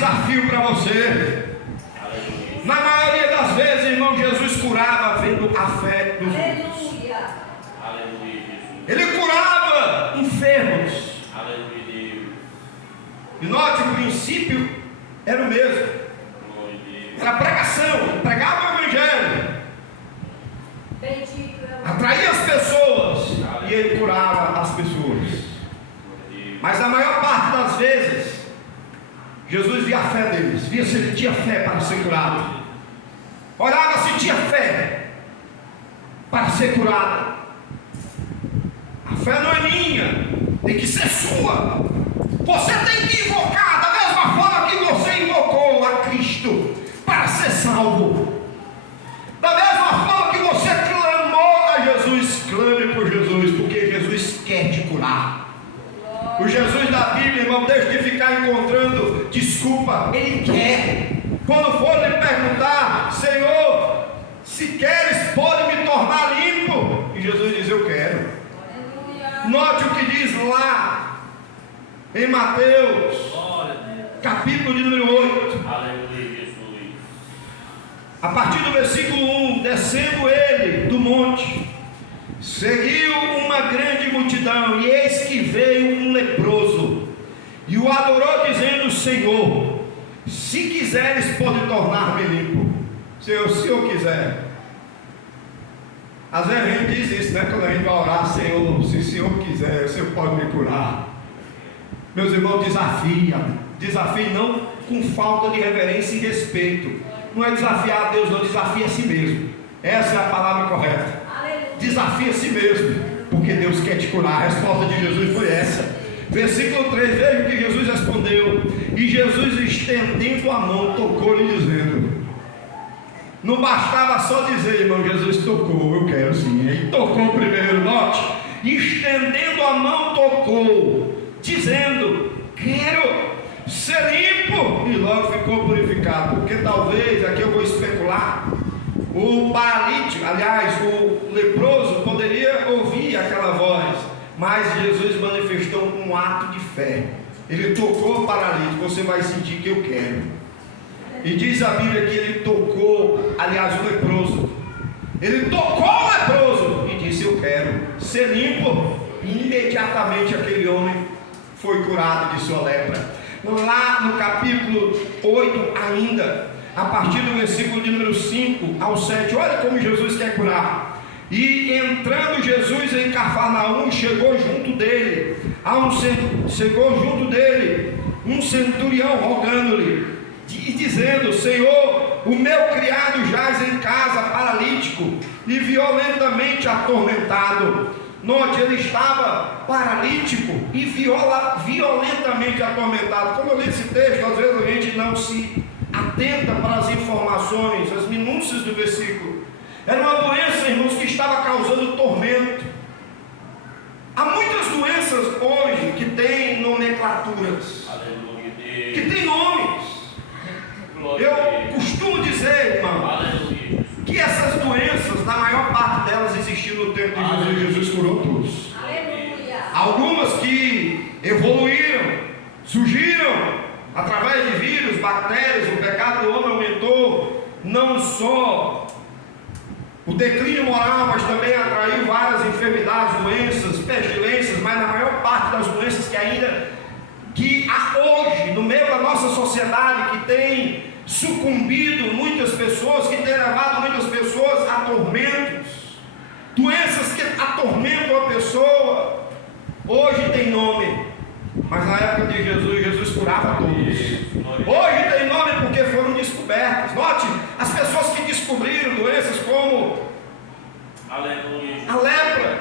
desafio para você. Na maioria das vezes, irmão, Jesus curava vendo a fé dos outros. Ele curava enfermos. E note, o princípio era o mesmo. Era pregação, ele pregava o evangelho, atraía as pessoas e ele curava as pessoas. Mas a maior parte das vezes, Jesus via a fé deles, via se ele tinha fé para ser curado, olhava se tinha fé para ser curado. A fé não é minha, tem que ser sua. Você tem que invocar da mesma forma que você invocou a Cristo para ser salvo. Da mesma forma que você clamou a Jesus, clame por Jesus, porque Jesus quer te curar. O Jesus da Bíblia, irmão, deixa de ficar encontrando desculpa. Ele quer. Quando for lhe perguntar: Senhor, se queres, pode me tornar limpo. E Jesus diz: eu quero. Note o que diz lá em Mateus, capítulo de número 8. A partir do versículo 1: descendo ele do monte, seguiu uma grande multidão, e eis que veio um leproso, e o adorou, dizendo: Senhor, se quiseres, pode tornar-me limpo. Senhor, se eu quiser. Às vezes a gente diz isso, né? Quando a gente vai orar: Senhor, se o Senhor quiser, o Senhor pode me curar. Meus irmãos, desafie não com falta de reverência e respeito. Não é desafiar a Deus, não, desafia a si mesmo. Essa é a palavra correta. Desafia a si mesmo, porque Deus quer te curar. A resposta de Jesus foi essa. Versículo 3, veja o que Jesus respondeu. E Jesus, estendendo a mão, tocou-lhe, dizendo... Não bastava só dizer, irmão, Jesus tocou, eu quero sim. Ele tocou primeiro, note. Estendendo a mão, tocou, dizendo: quero ser limpo. E logo ficou purificado. Porque talvez, aqui eu vou especular, o paralítico, aliás, o leproso poderia ouvir aquela voz, mas Jesus manifestou um ato de fé. Ele tocou o paralítico. Você vai sentir que eu quero. E diz a Bíblia que ele tocou, aliás, o leproso. Ele tocou o leproso e disse: eu quero ser limpo. E imediatamente aquele homem foi curado de sua lepra. Lá no capítulo 8 ainda, a partir do versículo de número 5 ao 7, olha como Jesus quer curar. E entrando Jesus em Cafarnaum, chegou junto dele um centurião, rogando-lhe e dizendo: Senhor, o meu criado jaz em casa, paralítico e violentamente atormentado. Note, ele estava paralítico e violentamente atormentado. Quando eu li esse texto, às vezes a gente não se atenta para as informações, as minúcias do versículo. Era uma doença, irmãos, que estava causando tormento. Há muitas doenças hoje que têm nomenclaturas, que têm nomes. Eu costumo dizer, irmão, que essas doenças, na maior parte delas, existiam no tempo de Jesus. Jesus curou todos. Algumas que evoluíram, surgiram através de vírus, bactérias. O pecado do homem aumentou não só o declínio moral, mas também atraiu várias enfermidades, doenças, pestilências. Mas na maior parte das doenças que há hoje no meio da nossa sociedade, que tem sucumbido muitas pessoas, que tem levado muitas pessoas a tormentos, doenças que atormentam a pessoa, hoje tem nome, mas na época de Jesus, Jesus curava todos. Hoje tem nome porque foram descobertas. Note, as pessoas que descobriram doenças como a lepra,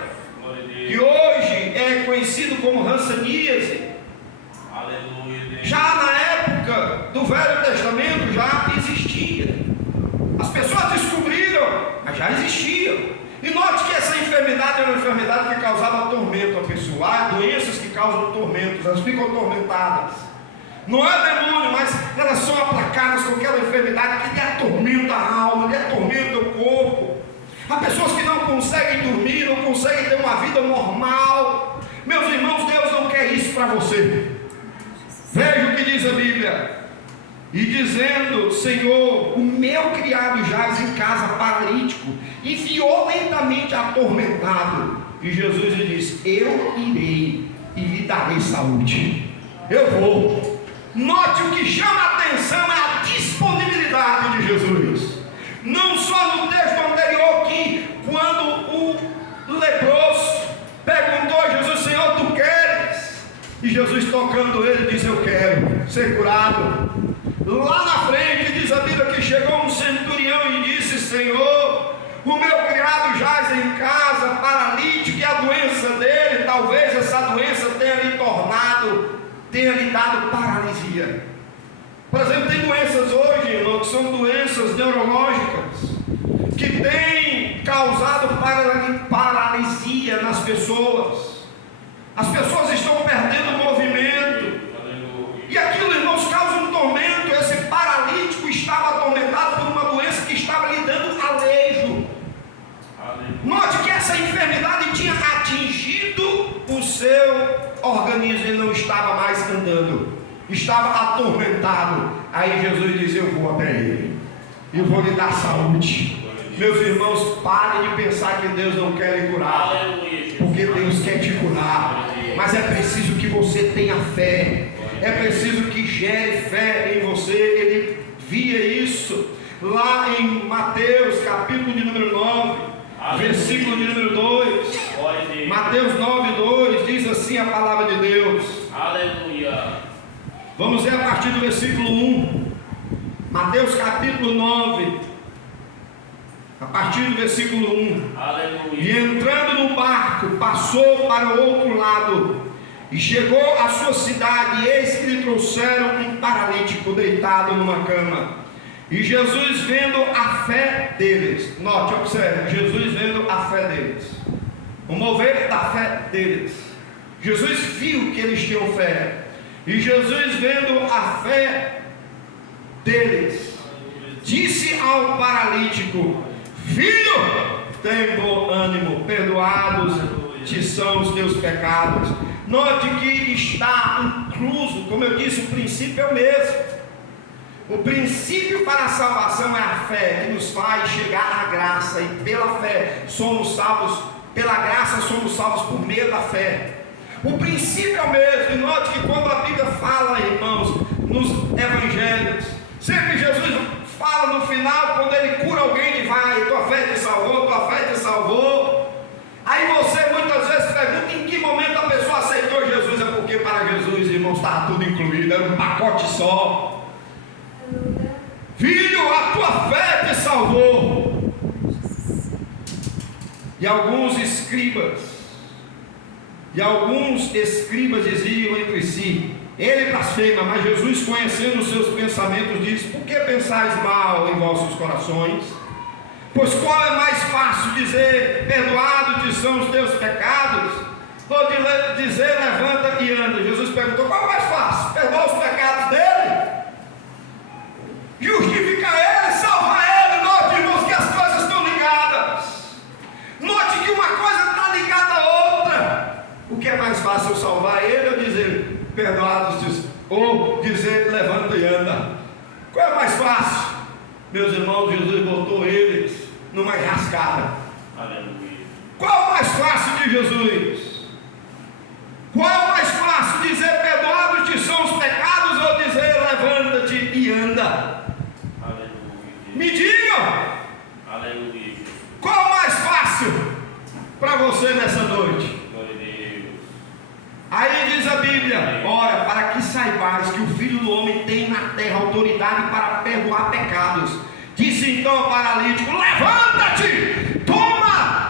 que hoje é conhecido como hanseníase. Já na época do Velho Testamento já existia. As pessoas descobriram, mas já existiam. E note que essa enfermidade era uma enfermidade que causava tormento à pessoa. Há doenças que causam tormentos, elas ficam atormentadas. Não é demônio, mas elas são aplacadas com aquela enfermidade que lhe atormenta a alma, lhe atormenta o corpo. Há pessoas que não conseguem dormir, não conseguem ter uma vida normal. Meus irmãos, Deus não quer isso para você. Veja o que diz a Bíblia. e dizendo: Senhor, o meu criado jaz em casa paralítico e violentamente atormentado. E Jesus lhe disse: eu irei e lhe darei saúde. Eu vou. Note, o que chama a atenção é a disponibilidade de Jesus. Não só no texto anterior, que quando o leproso perguntou a Jesus: Senhor, tu queres? E Jesus, tocando ele, diz: eu quero ser curado. Lá na frente diz a Bíblia que chegou um centurião e disse: Senhor, o meu criado jaz em casa paralítico, e a doença dele, talvez essa doença tenha lhe dado paralisia. Por exemplo, tem doenças hoje, irmão, que são doenças neurológicas, que têm causado paralisia nas pessoas. As pessoas estão perdendo o movimento, e aquilo, irmãos, causa um tormento. Esse paralítico estava atormentado por uma doença que estava lhe dando alejo. Note que essa enfermidade tinha atingido o seu organismo, ele não estava mais andando, estava atormentado. Aí Jesus diz: eu vou até ele, eu vou lhe dar saúde. Meus irmãos, parem de pensar que Deus não quer lhe curar, porque Deus quer te curar, mas é preciso que você tenha fé, é preciso que gere fé em você. Ele via isso lá em Mateus capítulo de número 9, versículo de número 2. Mateus 9, 2 diz assim a palavra de Deus. Aleluia. Vamos ver a partir do versículo 1. Mateus capítulo 9, a partir do versículo 1. Aleluia. E entrando no barco, passou para o outro lado, e chegou à sua cidade, e eis que lhe trouxeram um paralítico deitado numa cama. E Jesus, vendo a fé deles, note, observe, Jesus vendo a fé deles, o mover da fé deles, Jesus viu que eles tinham fé, e Jesus, vendo a fé deles, disse ao paralítico: filho, tem bom ânimo, perdoados te são os teus pecados. Note que está incluso, como eu disse, o princípio é o mesmo. O princípio para a salvação é a fé, que nos faz chegar à graça, e pela fé somos salvos, pela graça somos salvos por meio da fé. O princípio é o mesmo. E note que quando a Bíblia fala, irmãos, nos evangelhos, sempre Jesus fala no final, quando ele cura alguém, e vai: tua fé te salvou, tua fé te salvou. Aí você muitas vezes pergunta em que momento a pessoa aceitou Jesus. É porque para Jesus, irmãos, estava tudo incluído, era um pacote só. Filho, a tua fé te salvou. E alguns escribas diziam entre si: ele blasfema. Mas Jesus, conhecendo os seus pensamentos, disse: por que pensais mal em vossos corações? Pois qual é mais fácil dizer: perdoado te são os teus pecados, ou dizer: levanta e anda? Jesus perguntou: qual é mais fácil? Perdoar os pecados dele? Justificar ele, salvar ele? Note, irmãos, que as coisas estão ligadas. Note que uma coisa está ligada à outra. O que é mais fácil, salvar ele ou dizer: perdoados, ou dizer: levanta e anda? Qual é mais fácil? Meus irmãos, Jesus botou eles numa enrascada. Aleluia. Qual é mais fácil de Jesus? Qual é mais fácil, dizer: perdoados te são os pecados, ou dizer: levanta-te e anda? Me digam. Aleluia. Qual é mais fácil para você nessa noite? Glória a Deus. Aí diz a Bíblia: ora, para que saibais que o Filho do Homem tem na terra autoridade para perdoar pecados. Disse então ao paralítico: levanta-te, toma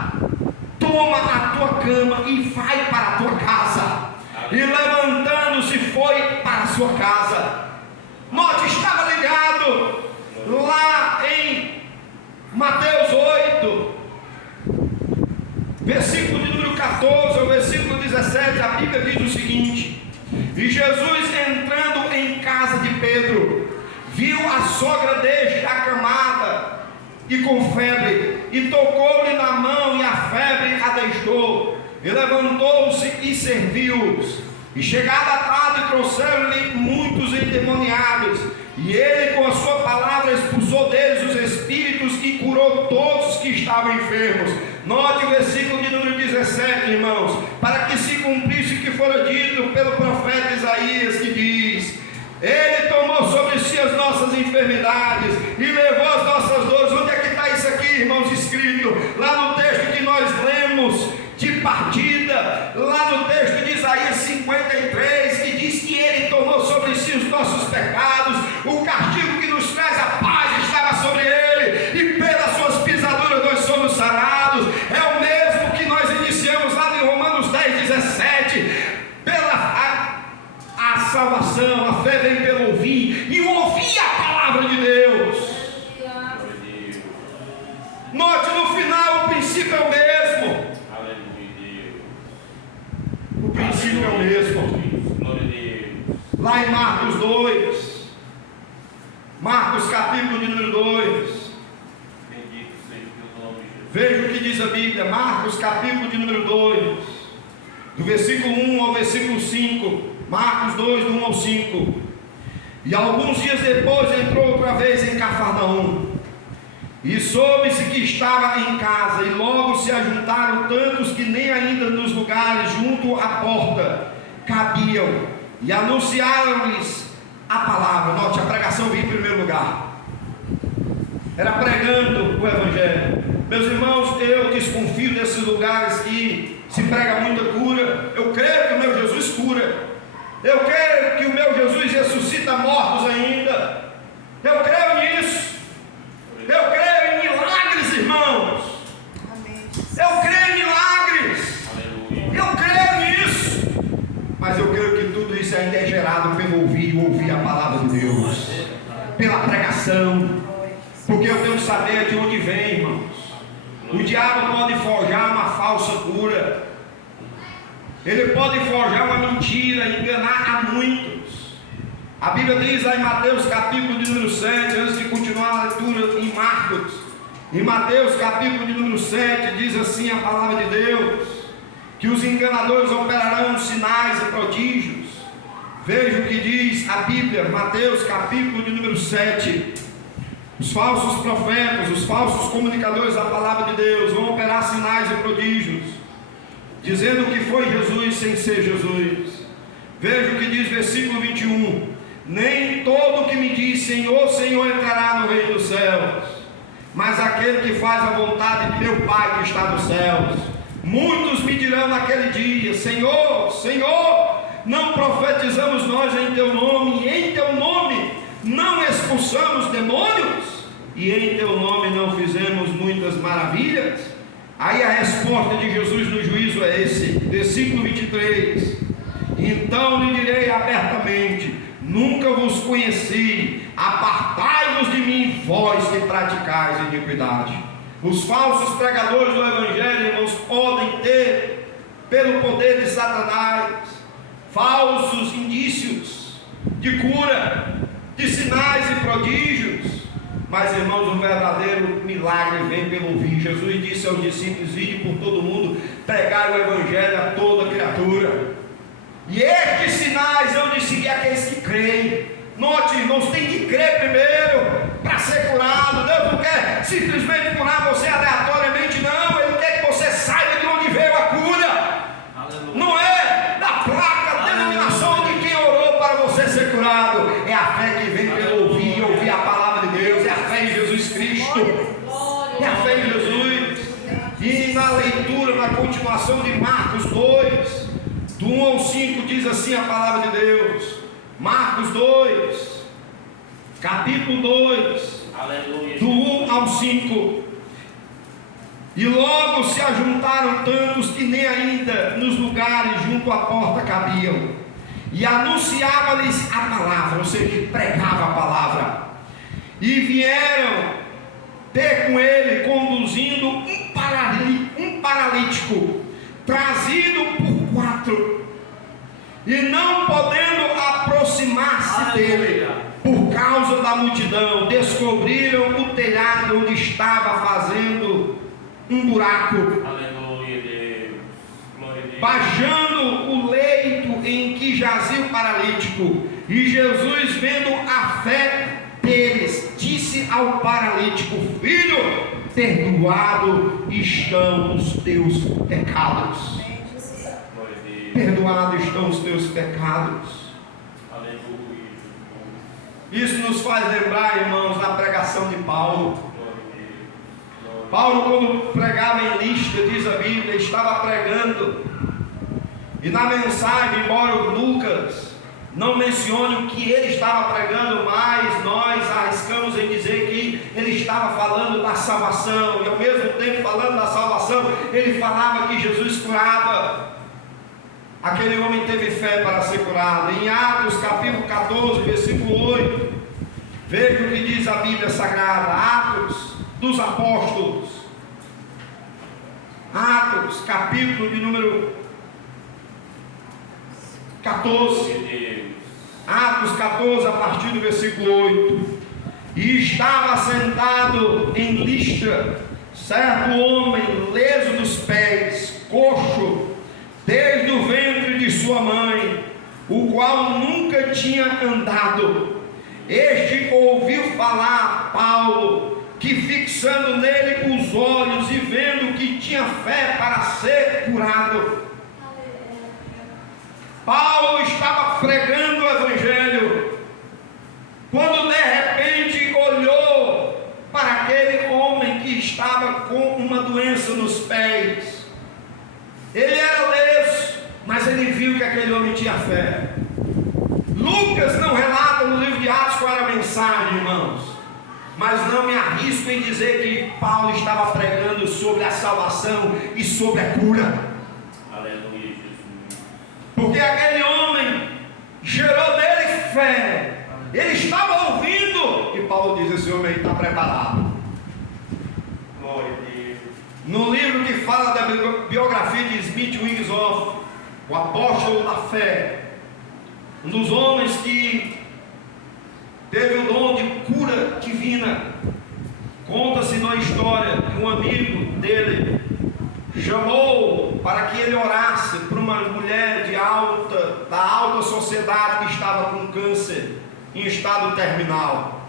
a tua cama e vai para a tua casa. E levantando-se foi para a sua casa. Note, estava ligado lá em Mateus 8, versículo de número 14 ao versículo 17, a Bíblia diz o seguinte: e Jesus, entrando em casa de Pedro, viu a sogra dele acamada e com febre, e tocou-lhe na mão, e a febre a deixou, e levantou-se e serviu-os. E chegada a tarde, trouxeram-lhe muitos endemoniados, E ele com a sua palavra expulsou deles os espíritos e curou todos os que estavam enfermos. Note o versículo de número 17, irmãos, para que se cumprisse o que fora dito pelo profeta Isaías, que diz: ele tomou sobre si as nossas enfermidades e levou as nossas dores. Onde é que está isso aqui, irmãos, escrito? Lá no texto que nós lemos de partida, lá no texto de Isaías 53, que diz que ele tomou sobre si os nossos pecados, o castigo que nos traz a paz estava sobre ele, e pelas suas pisaduras nós somos sarados. É o mesmo que nós iniciamos lá em Romanos 10:17, a salvação, a fé vem pelo ouvir, e ouvir a palavra de Deus. Note no final, o princípio é o mesmo. O princípio é o mesmo. Lá em Marcos 2, Marcos capítulo de número 2, veja o que diz a Bíblia. Marcos capítulo de número 2, do versículo 1 ao versículo 5. Marcos 2, do 1 ao 5. E alguns dias depois entrou outra vez em Cafarnaum, e soube-se que estava em casa, e logo se ajuntaram tantos que nem ainda nos lugares junto à porta cabiam, e anunciaram-lhes a palavra. Note, a pregação vinha em primeiro lugar, era pregando o Evangelho. Meus irmãos, eu desconfio desses lugares que se prega muita cura. Eu creio que o meu Jesus cura, eu creio que o meu Jesus ressuscita mortos ainda, eu creio nisso. Eu creio em milagres, irmãos. Eu creio em milagres. Eu creio nisso. Mas eu creio que tudo isso ainda é gerado pelo ouvir a palavra de Deus, pela pregação. Porque eu tenho que saber de onde vem, irmãos. O diabo pode forjar uma falsa cura, ele pode forjar uma mentira, enganar a muitos. A Bíblia diz lá em Mateus capítulo de número 7, antes de continuar a leitura em Marcos, em Mateus capítulo de número 7, diz assim a palavra de Deus, que os enganadores operarão sinais e prodígios. Veja o que diz a Bíblia, Mateus capítulo de número 7. Os falsos profetas, os falsos comunicadores da palavra de Deus vão operar sinais e prodígios, dizendo que foi Jesus sem ser Jesus. Veja o que diz versículo 21. Nem todo que me diz Senhor, Senhor entrará no reino dos céus, mas aquele que faz a vontade de meu Pai que está nos céus. Muitos me dirão naquele dia: Senhor, Senhor, não profetizamos nós em teu nome, e em teu nome não expulsamos demônios, e em teu nome não fizemos muitas maravilhas? Aí a resposta de Jesus no juízo é esse, versículo 23. Então lhe direi abertamente: nunca vos conheci, apartai-vos de mim, vós que praticais iniquidade. Os falsos pregadores do Evangelho, irmãos, podem ter, pelo poder de Satanás, falsos indícios de cura, de sinais e prodígios. Mas, irmãos, o verdadeiro milagre vem pelo ouvir. Jesus disse aos discípulos: ide por todo mundo, pregai o Evangelho a toda criatura. E estes sinais hão de seguir aqueles que creem. Note, irmãos, tem que crer primeiro para ser curado. Deus não quer simplesmente curar você aleatoriamente, não. Ele quer que você saiba de onde veio a cura. Aleluia. Não é da placa, denominação de quem orou para você ser curado. É a fé que vem pelo ouvir a palavra de Deus. É a fé em Jesus Cristo. É a fé em Jesus. E na leitura, na continuação de Marcos 2, do 1 ao 5, diz assim a palavra de Deus. Marcos 2, capítulo 2, aleluia, do 1 ao 5. E logo se ajuntaram tantos que nem ainda nos lugares junto à porta cabiam, e anunciava-lhes a palavra, ou seja, pregava a palavra. E vieram ter com ele, conduzindo um paralítico, trazido por 4, e não podendo aproximar-se dele por causa da multidão, descobriram o telhado onde estava fazendo um buraco. Aleluia, Deus. Glória a Deus. Baixando o leito em que jazia o paralítico, E Jesus, vendo a fé deles, disse ao paralítico: filho, perdoado estão os teus pecados. Glória a Deus. Perdoado estão os teus pecados. Aleluia. Isso nos faz lembrar, irmãos, da pregação de Paulo. Glória a Deus. Glória a Paulo, quando pregava em Listra, diz a Bíblia, estava pregando. E na mensagem, embora o Lucas não mencione o que ele estava pregando, mas nós arriscamos em dizer que ele estava falando da salvação. E ao mesmo tempo falando da salvação, ele falava que Jesus curava. Aquele homem teve fé para ser curado. Em Atos capítulo 14, versículo 8, veja o que diz a Bíblia Sagrada. Atos dos Apóstolos, Atos capítulo de número 14, Deus. Atos 14, a partir do versículo 8. E estava sentado em Listra certo homem leso dos pés, coxo, desde o ventre de sua mãe, o qual nunca tinha andado. Este ouviu falar Paulo, que fixando nele os olhos e vendo que tinha fé para ser curado. Paulo estava pregando o evangelho, quando de repente olhou para aquele homem que estava com uma doença nos pés. Ele era leso, mas ele viu que aquele homem tinha fé. Lucas não relata no livro de Atos qual era a mensagem, irmãos, mas não me arrisco em dizer que Paulo estava pregando sobre a salvação e sobre a cura. Aleluia, Jesus. Porque aquele homem gerou nele fé. Ele estava ouvindo, e Paulo diz: esse homem está preparado. Glória a Deus. No livro que fala da biografia de Smith Wigglesworth, o apóstolo da fé, um dos homens que teve o dom de cura divina, conta-se na história que um amigo dele chamou para que ele orasse para uma mulher da alta sociedade que estava com câncer em estado terminal.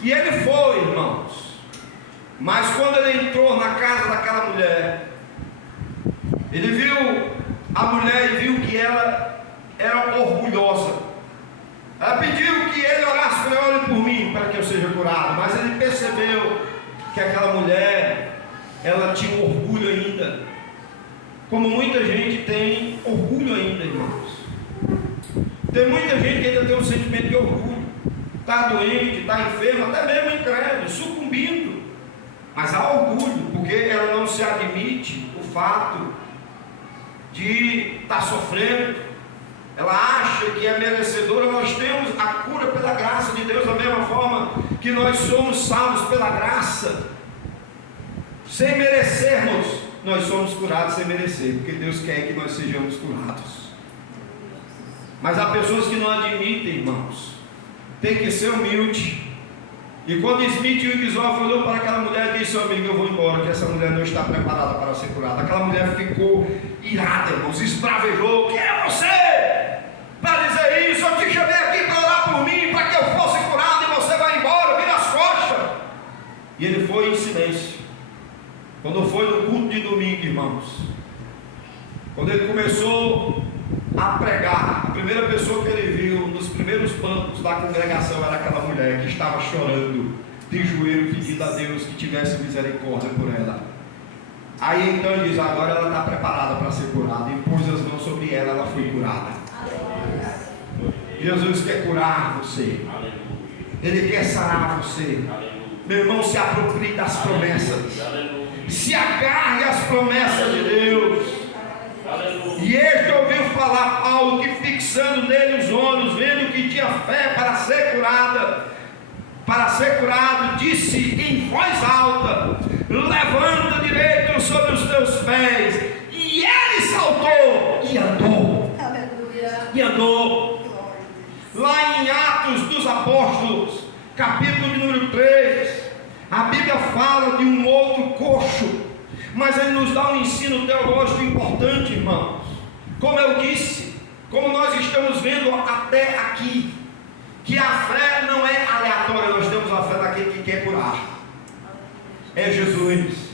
E ele foi, irmãos. Mas quando ele entrou na casa daquela mulher, ele viu a mulher e viu que ela era orgulhosa. Ela pediu que ele orasse para ela, ore por mim, para que eu seja curado. Mas ele percebeu que aquela mulher, ela tinha orgulho ainda. Como muita gente tem orgulho ainda, irmãos. Tem muita gente que ainda tem um sentimento de orgulho. Está doente, está enfermo, até mesmo incrédulo, sucumbindo. Mas há orgulho, porque ela não se admite o fato de estar sofrendo. Ela acha que é merecedora. Nós temos a cura pela graça de Deus, da mesma forma que nós somos salvos pela graça. Sem merecermos, nós somos curados sem merecer, porque Deus quer que nós sejamos curados. Mas há pessoas que não admitem, irmãos. Tem que ser humilde. E quando Smith Wigglesworth olhou para aquela mulher e disse: amigo, eu vou embora, que essa mulher não está preparada para ser curada. Aquela mulher ficou irada, irmãos, esbravejou: quem é você para dizer isso? Eu te chamei aqui para orar por mim, para que eu fosse curado, e você vai embora, vira as costas. E ele foi em silêncio. Quando foi no culto de domingo, irmãos, quando ele começou a pregar, a primeira pessoa que ele viu nos primeiros bancos da congregação era aquela mulher que estava chorando de joelho, pedindo a Deus que tivesse misericórdia por ela. Aí então ele diz: agora ela está preparada para ser curada, e pôs as mãos sobre ela, ela foi curada. Jesus quer curar você. Ele quer sarar você. Meu irmão, se aproprie das promessas, se agarre às promessas de Deus. E este ouviu falar Paulo, que fixando nele os olhos, vendo que tinha fé para ser curado, disse em voz alta: levanta direito sobre os teus pés. E ele saltou e andou. E andou. Lá em Atos dos Apóstolos, capítulo de número 3, a Bíblia fala de um outro coxo, mas ele nos dá um ensino teológico importante, irmãos. Como eu disse, como nós estamos vendo até aqui, que a fé não é aleatória, nós temos a fé daquele que quer curar. É Jesus.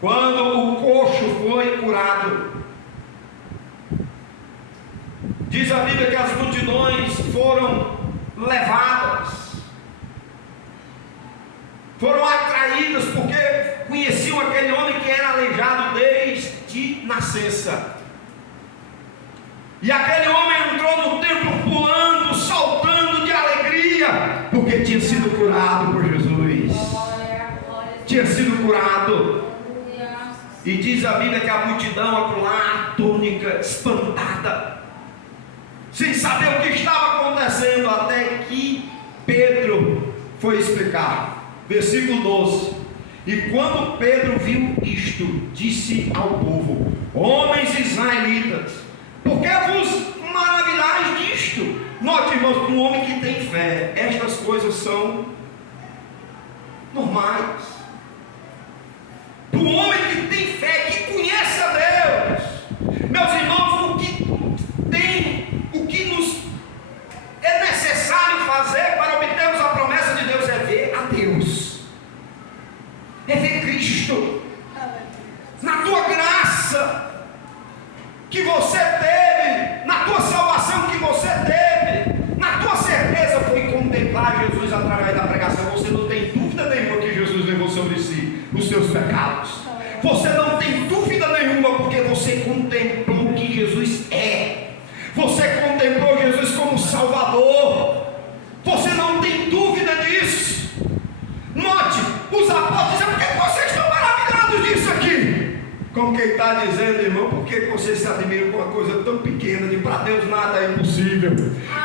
Quando o coxo foi curado, diz a Bíblia que as multidões foram levadas, foram atraídas, porque conheciam aquele homem que era aleijado desde nascença. E aquele homem entrou no templo pulando, saltando de alegria, porque tinha sido curado por Jesus. Tinha sido curado. E diz a Bíblia que a multidão acolá, atônica, espantada, sem saber o que estava acontecendo, até que Pedro foi explicar. Versículo 12. E quando Pedro viu isto, disse ao povo: homens israelitas, por que vos maravilhais disto? Note, irmãos, um homem que tem fé, estas coisas são normais. Para um homem que tem fé, que conhece a Deus, meus irmãos, o que nos é necessário fazer para obtermos a promessa de Deus é ver a Deus, é ver Cristo na tua graça que você teve, na tua salvação que você teve, na tua certeza foi contemplar Jesus através da pregação. Você não tem dúvida nenhuma que Jesus levou sobre si os seus pecados. Você não tem dúvida nenhuma, porque você contemplou que Jesus é. Você contemplou Jesus como Salvador. Você não tem dúvida disso. Note, os apóstolos dizem: por que vocês estão maravilhados disso aqui? Como quem está dizendo, irmão, por que vocês se admiram com uma coisa tão pequena? De para Deus nada é impossível.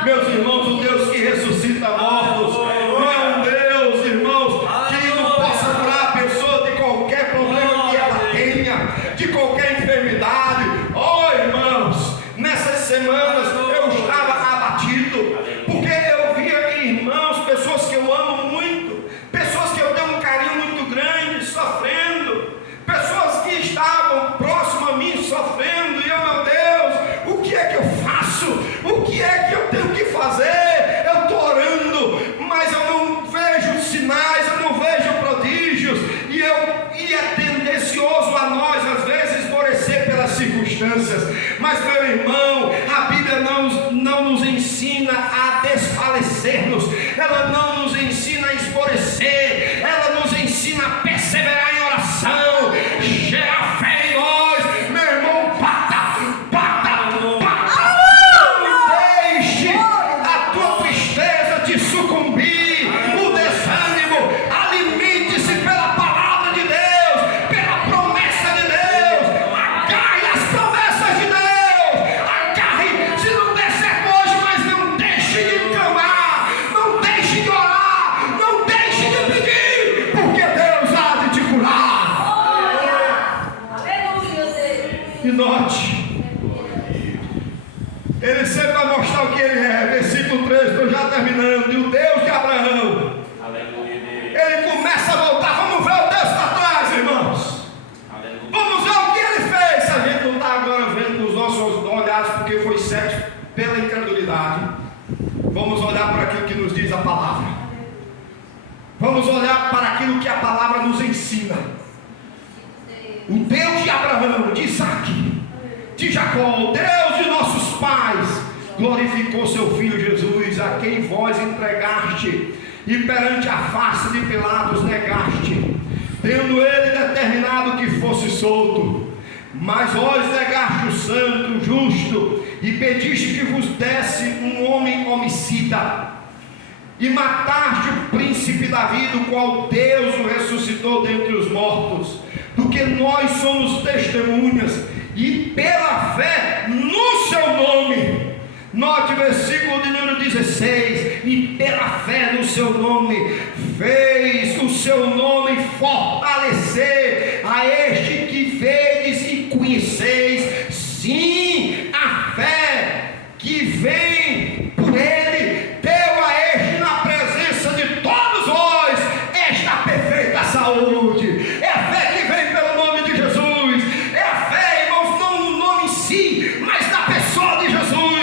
Meus irmãos, o Deus que ressuscita mortos não é um Deus, irmãos, que não possa curar a pessoa de qualquer problema que ela tenha, de qualquer enfermidade. Oh, irmãos, nessas semanas eu estava abatido, porque eu via irmãos, pessoas que eu amo muito, pessoas que eu tenho um carinho muito grande, sofrendo, pessoas que estavam próximas a mim sofrendo, e eu, meu Deus, o que é que eu faço? O que é que eu tenho que fazer? Eu estou orando, mas eu não vejo sinais, eu não vejo prodígios, e é tendencioso a nós às vezes esmorecer pelas circunstâncias. Mas, meu irmão, a Bíblia não nos ensina a desfalecermos, ela não nos ensina a esmorecer, ela nos ensina a perseverar em oração. Gera fé em nós, meu irmão. Não deixe a tua tristeza te sucumbir, o desânimo. Alimente-se pela palavra de Deus, pela promessa de Deus. Agarre as promessas de Deus. Agarre, se não der certo hoje, mas não deixe de clamar, não deixe de orar, não deixe de pedir, porque Deus há de te curar. E note, ele sempre vai mostrar o que ele é. Versículo 13, estou já terminando. E o Deus de Abraão, ele começa a voltar. Vamos ver o Deus para trás, irmãos. Vamos ver o que ele fez. Se a gente não está agora vendo com os nossos olhares, porque foi cego pela incredulidade, vamos olhar para aquilo que nos diz a palavra. Vamos olhar para aquilo que a palavra nos ensina. O Deus de Abraão, de Isaac, de Jacó, o Deus de nossos pais, glorificou seu Filho Jesus, a quem vós entregaste e perante a face de Pilatos negaste, tendo ele determinado que fosse solto. Mas vós negaste o santo, o justo, e pediste que vos desse um homem homicida, e mataste o príncipe Davi, do qual Deus o ressuscitou dentre os mortos, do que nós somos testemunhas, e pela fé no seu nome. Note o versículo de número 16: e pela fé no seu nome fez o seu nome fortalecer a este que vedes e conheceis. Sim, a fé que vem por ele deu a este, na presença de todos vós, esta perfeita saúde. É a fé que vem pelo nome de Jesus. É a fé, irmãos, não no nome em si, mas na pessoa de Jesus.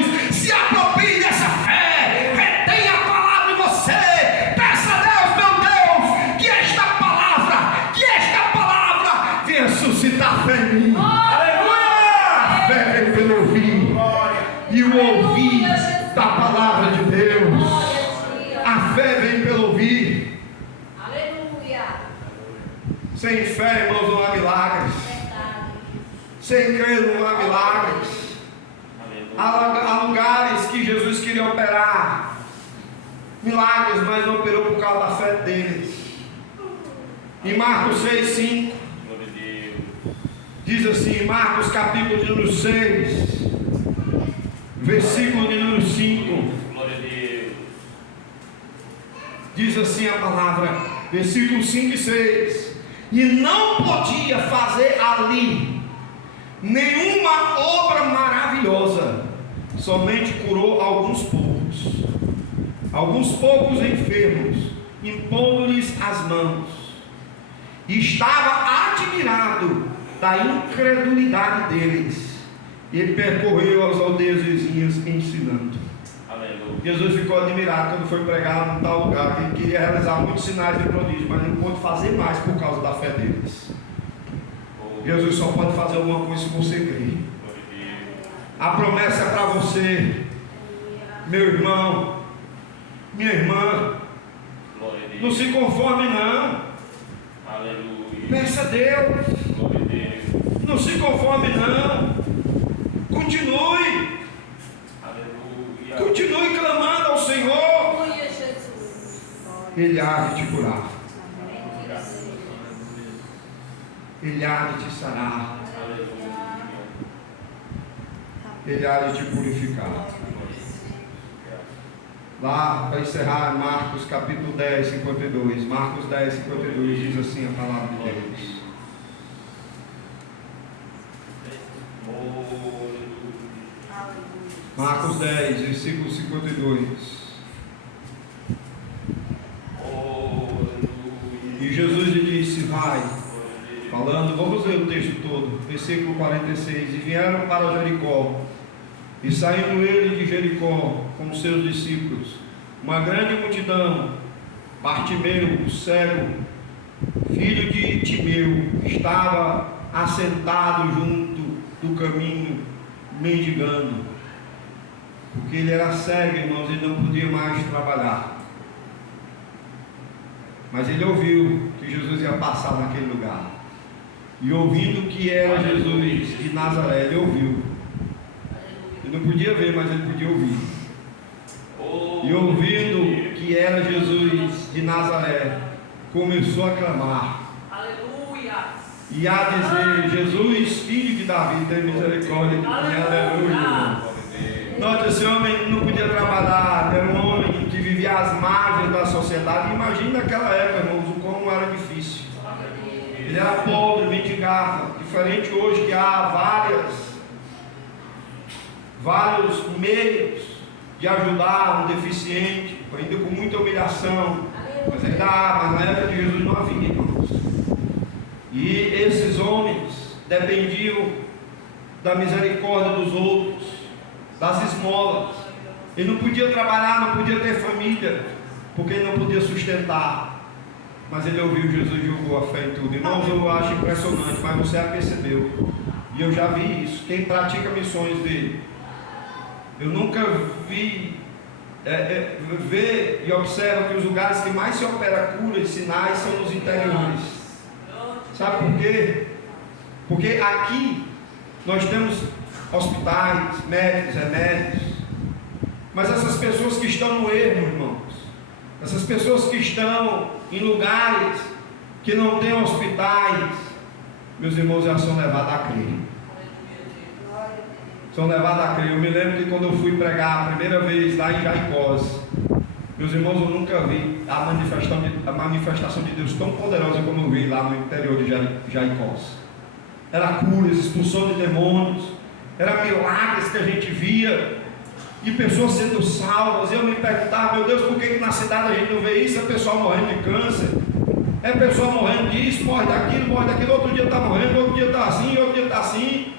Deus. Glória a Ti. A fé vem pelo ouvir. Aleluia. Sem fé, irmãos, não há milagres. Verdade. Sem crer, não há milagres. Há lugares que Jesus queria operar milagres, mas não operou por causa da fé deles. Em Marcos 6:5 Glória a Deus. diz assim, Marcos capítulo de número 6, versículo de número 5, Glória a Deus. diz assim a palavra, versículos 5 e 6, e não podia fazer ali nenhuma obra maravilhosa, somente curou alguns poucos enfermos, impondo-lhes as mãos, e estava admirado da incredulidade deles. Ele percorreu as aldeias vizinhas ensinando. Aleluia. Jesus ficou admirado quando foi pregar num tal lugar, que ele queria realizar muitos sinais e prodígios, mas não pôde fazer mais por causa da fé deles. Jesus só pode fazer alguma coisa se você crer. Glória a Deus. A promessa é para você, meu irmão, minha irmã. Glória a Deus. Não se conforme não. Aleluia. Peça a Deus. Glória a Deus. Não se conforme não. Continue. Aleluia. Continue clamando ao Senhor. Aleluia, Jesus. Ele há de te curar. Bendito seja. Ele há de te sarar. Aleluia. Ele há de te purificar. Lá, para encerrar, Marcos capítulo 10, 52. Marcos 10, 52 diz assim a palavra de Deus. Marcos 10, versículo 52. E Jesus lhe disse, vai, falando, vamos ler o texto todo, versículo 46. E vieram para Jericó, e saindo ele de Jericó com os seus discípulos, uma grande multidão, Bartimeu, o cego, filho de Timeu, estava assentado junto do caminho, mendigando, porque ele era cego, irmãos, e não podia mais trabalhar. Mas ele ouviu que Jesus ia passar naquele lugar, e ouvindo que era Jesus de Nazaré, ele ouviu. Ele não podia ver, mas ele podia ouvir. E ouvindo que era Jesus de Nazaré, começou a clamar Aleluia. e a dizer, Jesus, filho de Davi, tem misericórdia de mim. Aleluia, irmão. Note, esse homem não podia trabalhar, era um homem que vivia às margens da sociedade. Imagina naquela época, irmãos, o como era difícil. Ele era pobre, mendigava, diferente hoje que há vários meios de ajudar um deficiente, ainda com muita humilhação, mas ainda há, mas na época de Jesus não havia, irmãos. E esses homens dependiam da misericórdia dos outros, das esmolas. Ele não podia trabalhar, não podia ter família, porque ele não podia sustentar. Mas ele ouviu Jesus e jogou a fé em tudo. Irmãos, eu acho impressionante, mas você já percebeu. E eu já vi isso. Quem pratica missões dele, eu nunca vi, vê e observa que os lugares que mais se opera cura e sinais são nos interiores. Sabe por quê? Porque aqui nós temos hospitais, médicos, remédios, mas essas pessoas que estão no erro, irmãos, essas pessoas que estão em lugares que não têm hospitais, meus irmãos, já são levados a crer. São levados a crer. Eu me lembro que quando eu fui pregar a primeira vez lá em Jaicós, meus irmãos, eu nunca vi a manifestação de Deus tão poderosa como eu vi lá no interior de Jaicós. Era curas, expulsão de demônios, era milagres que a gente via, e pessoas sendo salvas. E eu me perguntava, meu Deus, por que na cidade a gente não vê isso? É pessoal morrendo de câncer, é pessoal morrendo disso, morre daquilo, outro dia está morrendo, outro dia está assim, outro dia está assim.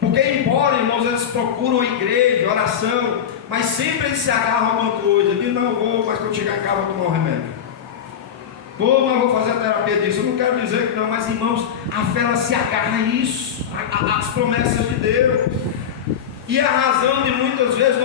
Porque embora, irmãos, eles procuram a igreja, oração, mas sempre eles se agarram a alguma coisa. Dizem, não, vou, mas quando chegar em casa vou tomar um remédio. Vou, mas vou fazer a terapia disso. Eu não quero dizer que não, mas irmãos, a fé ela se agarra a isso, as promessas de Deus. E a razão de muitas vezes nós